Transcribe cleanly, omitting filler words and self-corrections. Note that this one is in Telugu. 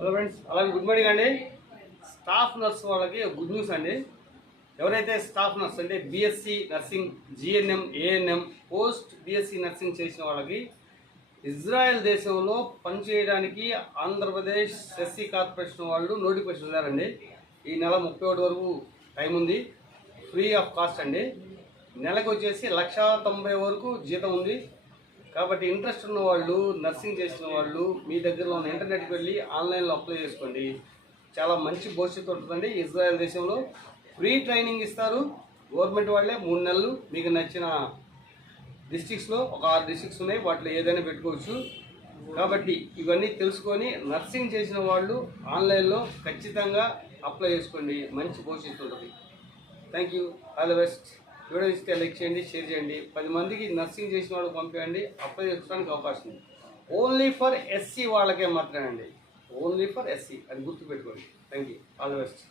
హలో ఫ్రెండ్స్, అలాగే గుడ్ మార్నింగ్ అండి. స్టాఫ్ నర్స్ వాళ్ళకి గుడ్ న్యూస్ అండి. ఎవరైతే స్టాఫ్ నర్స్ అంటే BSc nursing, GNM, ANM, post BSc nursing చేసిన వాళ్ళకి ఇజ్రాయెల్ దేశంలో పనిచేయడానికి ఆంధ్రప్రదేశ్ ఎస్సీ కార్పొరేషన్ వాళ్ళు నోటిఫికేషన్ ఇచ్చారండి. ఈ నెల 31 వరకు టైం ఉంది. ఫ్రీ ఆఫ్ కాస్ట్ అండి. నెలకు వచ్చేసి 1,90,000 వరకు జీతం ఉంది. కాబట్టి ఇంట్రెస్ట్ ఉన్న వాళ్ళు, నర్సింగ్ చేసిన వాళ్ళు మీ దగ్గరలో ఉన్న ఇంటర్నెట్కి వెళ్ళి ఆన్లైన్లో అప్లై చేసుకోండి. చాలా మంచి భవిష్యత్తు ఉంటుందండి. ఇజ్రాయెల్ దేశంలో ఫ్రీ ట్రైనింగ్ ఇస్తారు గవర్నమెంట్ వాళ్ళే. 3 నెలలు మీకు నచ్చిన డిస్ట్రిక్ట్స్లో ఒక 6 డిస్ట్రిక్ట్స్ ఉన్నాయి, వాటిలో ఏదైనా పెట్టుకోవచ్చు. కాబట్టి ఇవన్నీ తెలుసుకొని నర్సింగ్ చేసిన వాళ్ళు ఆన్లైన్లో ఖచ్చితంగా అప్లై చేసుకోండి. మంచి భవిష్యత్తు ఉంటుంది. Thank you, all the best. Video ఇస్తే లైక్ చేయండి, షేర్ చేయండి, 10 మందికి నర్సింగ్ చేసిన వాళ్ళకి పంపించండి. అప్లై చేసుకోవడానికి అవకాశం ఉంది. ఓన్లీ ఫర్ ఎస్సీ వాళ్ళకే మాత్రమే అండి. ఓన్లీ ఫర్ ఎస్సీ, అది గుర్తుపెట్టుకోండి. Thank you, all the best.